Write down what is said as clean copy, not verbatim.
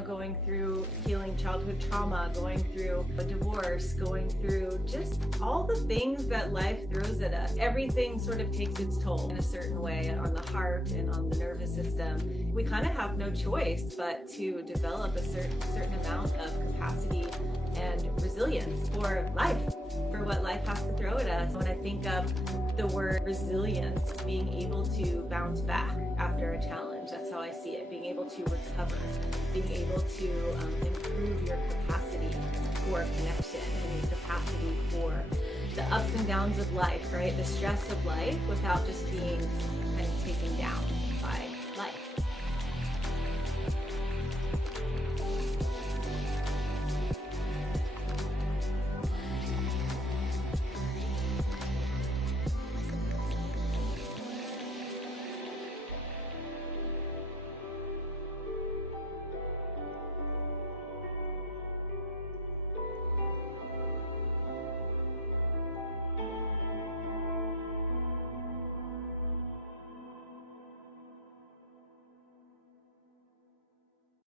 going through healing childhood trauma, going through a divorce, going through just all the things that life throws at us. Everything sort of takes its toll in a certain way on the heart and on the nervous system. We kind of have no choice but to develop a certain amount of capacity and resilience for life, for what life has to throw at us. When I think of the word resilience, being able to bounce back after a challenge, that's how I see it. Being able to recover, being able to improve your capacity for connection and your capacity for the ups and downs of life, right? The stress of life without just being kind of taken down by life.